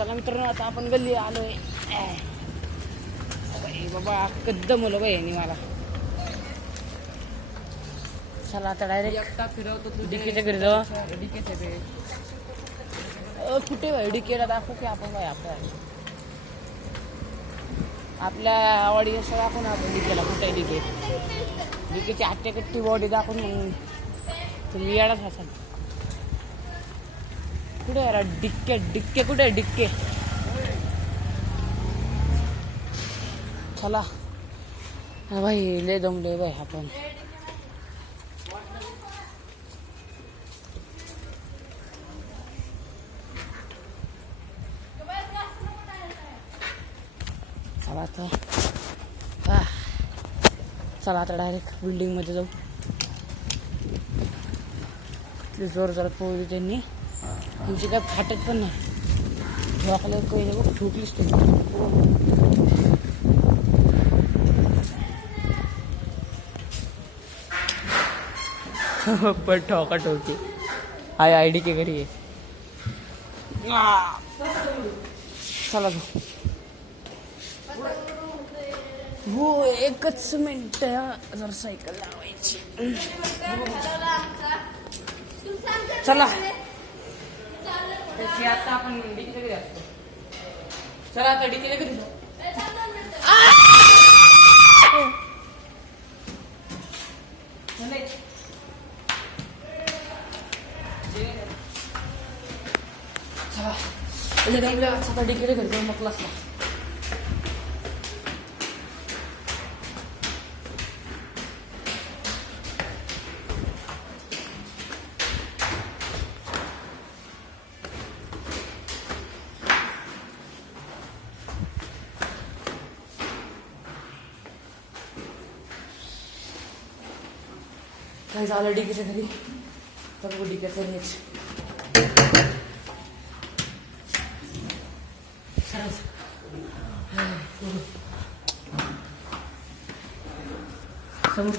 चला मित्रांनो, आता आपण गल्ली आलोय. बाबा कद्दम मुलं बाई यांनी मला. चला आता डायरेक्ट फिरवतो डीकेच्या घरी जाऊ. कुठे भाई डीकेला दाखवू की आपण काय आपल्या आवडी असं दाखवू ना आपण डीकेला. कुठे डीकेची आट्याकट्टी बॉडी दाखवून मग तुम्ही येणार असाल. कुठे यार डिक्के कुठे आहे डिक्के. चला भाई लय दमले बाई आपण. चला आता डायरेक्ट बिल्डिंग मध्ये जाऊ. जोर जोरात पोहली त्यांनी. त्यांची काय फाटत पण नाही. झोकलं काही बघ ठोकलीच ते. पण ठोका ठोकी हाय आयडी के घरी आहे. चला जाऊ. हो एकच मिनिट जर सायकल लावायची. चला त्याची आता आपण डिकीच्या घरी असतो. चला आता डिकीच्या घरी जाऊ. चला आता डिकीच्या घरी जाऊ. मग क्लासला काय झालं डीकेच्या घरी. तर डीकेचं हेच समोर